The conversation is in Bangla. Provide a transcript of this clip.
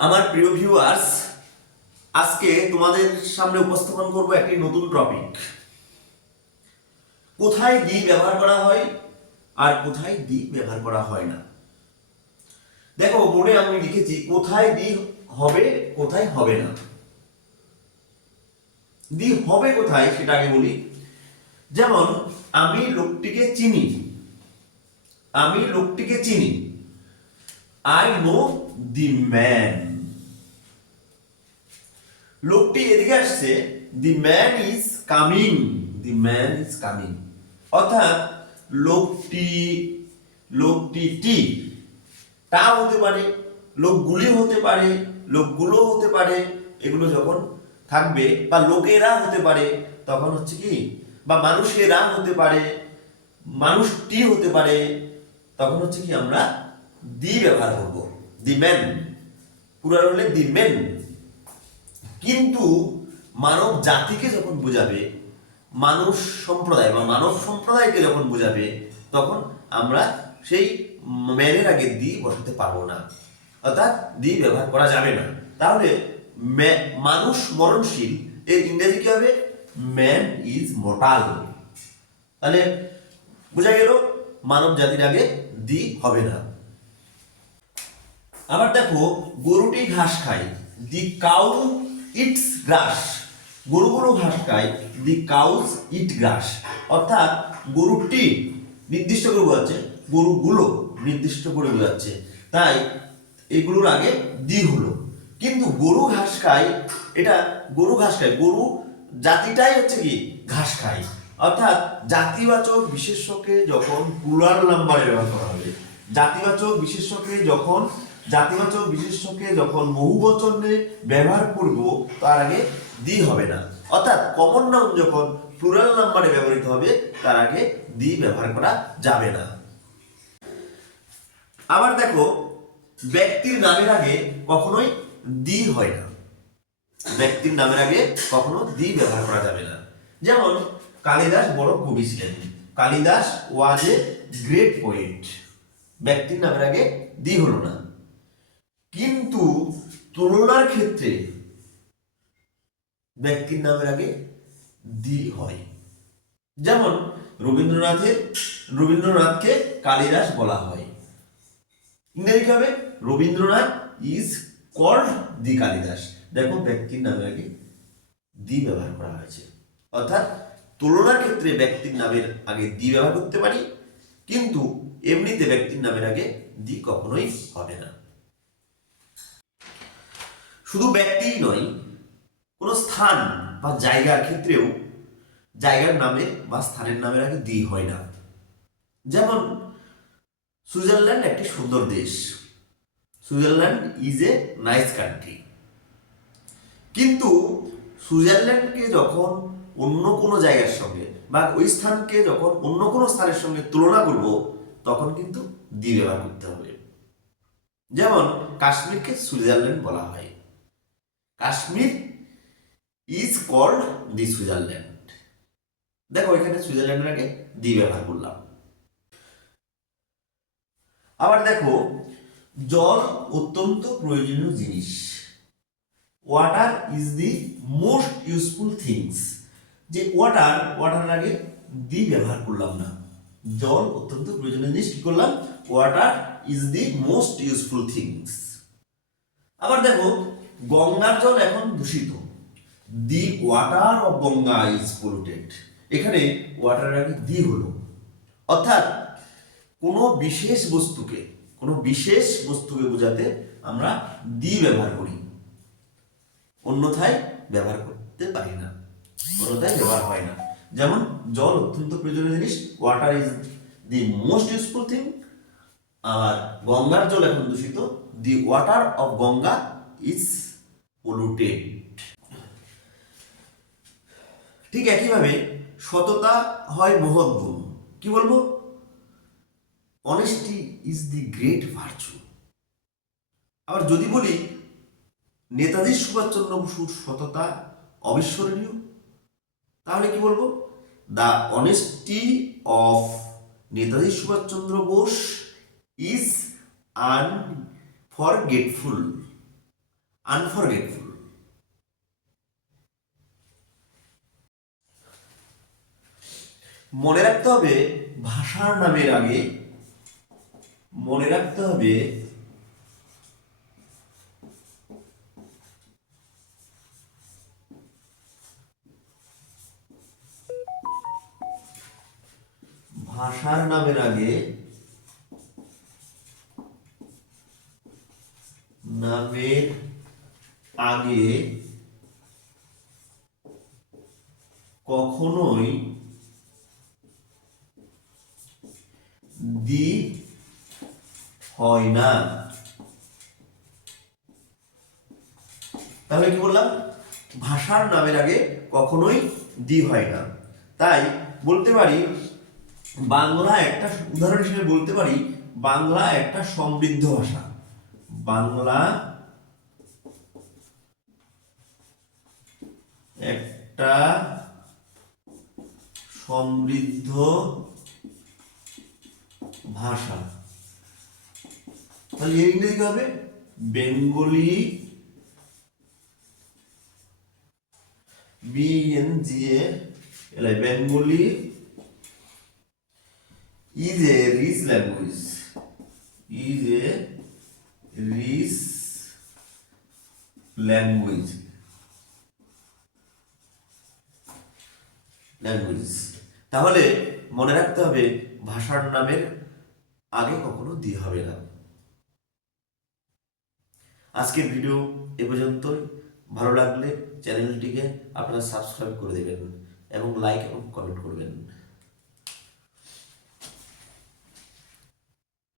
আমার প্রিয় ভিউয়ার্স আজকে তোমাদের সামনে উপস্থাপন করব একটি নতুন টপিক কোথায় দি ব্যবহার করা হয় আর কোথায় দি ব্যবহার করা হয় না? দেখো বোর্ডে আমি লিখেছি, কোথায় দি হবে, কোথায় হবে না? দি হবে কোথায় সেটা আগে বলি। যেমন, আমি লোকটিকে চিনি। আমি লোকটিকে চিনি। আই নো দি ম্যান লোকটি এদিকে আসছে the man is coming the man is coming অর্থাৎ লোকটি লোকটি টি তা হতে পারে, লোকগুলি হতে পারে লোকগুলো হতে পারে, এগুলো যখন থাকবে, বা লোকেরা হতে পারে, তখন হচ্ছে কি? বা মানুষেরা হতে পারে, মানুষটি হতে পারে, তখন হচ্ছে কি আমরা দি ব্যবহার করব, দি ম্যান পুরার হলে দি মেন কিন্তু মানব জাতিকে যখন বোঝাবে মানুষ সম্প্রদায় বা মানব সম্প্রদায়কে যখন বোঝাবে, তখন আমরা সেই ম্যানের আগে দি বসাতে পারব না। অর্থাৎ দি ব্যবহার করা যাবে না। তাহলে মানুষ মরণশীল, এর ইংরেজি কি হবে? Man is mortal. তাহলে বোঝা গেল, মানব জাতির আগে দি হবে না। আবার দেখো, গরুটি ঘাস খায়। দি কাউ ইটস গ্রাস গরুগুলো ঘাস খায় দি কাউস ইট গ্রাস অর্থাৎ গরুটি নির্দিষ্ট করে বোঝাচ্ছে, গরুগুলো নির্দিষ্ট করে বোঝাচ্ছে। তাই এগুলোর আগে দি হলো। কিন্তু গরু ঘাস খায়, এটা গরু ঘাস খায়, গরু জাতিটাই হচ্ছে কি? ঘাস খায়। অর্থাৎ জাতিবাচক বিশেষ্যকে যখন প্লুরাল নাম্বারে ব্যবহার করা হবে, জাতিবাচক বিশেষ্যকে যখন জাতিবাচক বিশেষ্যকে যখন বহু বচনে ব্যবহার করব, তার আগে দি হবে না। অর্থাৎ কমন নাউন যখন প্লুরাল নাম্বারে ব্যবহৃত হবে, তার আগে দি ব্যবহার করা যাবে না। আবার দেখো, ব্যক্তির নামের আগে কখনোই দি হয় না। ব্যক্তির নামের আগে কখনো দি ব্যবহার করা যাবে না। যেমন, কালিদাস বড় কবি ছিলেন। Kalidas was a great poet ব্যক্তির নামের আগে দি হলো না। কিন্তু তুলনার ক্ষেত্রে ব্যক্তির নামের আগে দি হয়। যেমন রবীন্দ্রনাথের রবীন্দ্রনাথকে কালিদাস বলা হয়। ইংরেজি হবে? Rabindranath is called the Kalidas. দেখো ব্যক্তির নামের আগে দি ব্যবহার করা হয়েছে। অর্থাৎ তুলনার ক্ষেত্রে ব্যক্তির নামের আগে দি ব্যবহার করতে পারি, কিন্তু এমনিতে ব্যক্তির নামের আগে দি কখনোই হবে না। শুধু ব্যক্তিই নয়, কোনো স্থান বা জায়গার ক্ষেত্রেও জায়গার নামে বা স্থানের নামের আগে দি হয় না। যেমন সুইজারল্যান্ড একটি সুন্দর দেশ। Switzerland is a nice country কিন্তু সুইজারল্যান্ডকে যখন অন্য কোনো জায়গার সঙ্গে বা ওই স্থানকে যখন অন্য কোনো স্থানের সঙ্গে তুলনা করব, তখন কিন্তু দি ব্যবহার করতে হবে। যেমন কাশ্মীরকে সুইজারল্যান্ড বলা হয়। Kashmir is called the Switzerland দেখো, এখানে সুইজারল্যান্ডের আগে দি ব্যবহার করলাম। আবার দেখো, জল অত্যন্ত প্রয়োজনীয় জিনিস। Water is the most useful things যে ওয়াটার ওয়াটার আগে দি ব্যবহার করলাম না। জল অত্যন্ত প্রয়োজনীয় জিনিস, কি করলাম? Water is the most useful things আবার দেখো গঙ্গার জল এখন দূষিত। The water of Ganga is polluted এখানে ওয়াটার আগে দি হলো। অর্থাৎ কোনো বিশেষ বস্তুকে, কোনো বিশেষ বস্তুকে বোঝাতে আমরা দি ব্যবহার করি। অন্যথায় ব্যবহার করতে পারি না। অন্যথায় ব্যবহার হয় না। যেমন জল অত্যন্ত প্রয়োজনীয় জিনিস water is the most useful thing আর গঙ্গার জল এখন দূষিত। The water of Ganga is polluted ঠিক একইভাবে সততা হয় মহৎ গুণ। কি বলব? Honesty is the great virtue আবার যদি বলি, নেতাজি সুভাষচন্দ্র বসুর সততা অবিস্মরণীয়, তাহলে কি বলব? The honesty of Netaji Subhash Chandra Bose is unforgetful unforgetful মনে রাখতে হবে ভাষার নামের আগে মনে রাখতে হবে ভাষার নামের আগে নামের আগে কখনোই দি হয় না। তাহলে কি বললাম? ভাষার নামের আগে কখনোই দি হয় না। তাই বলতে পারি, বাংলা একটা উদাহরণ হিসেবে বলতে পারি, বাংলা একটা সমৃদ্ধ ভাষা। বাংলা একটা সমৃদ্ধ ভাষা। তাহলে এর ইংরেজি হবে? Bengali B N G A L I Bengali is a rich language is a rich language language তাহলে মনে রাখতে হবে, ভাষার নামের আগে কখনো দিয়ে হবে না। আজকের ভিডিও এ পর্যন্তই। ভালো লাগলে চ্যানেলটিকে আপনারা সাবস্ক্রাইব করে দেবেন এবং লাইক এবং কমেন্ট করবেন।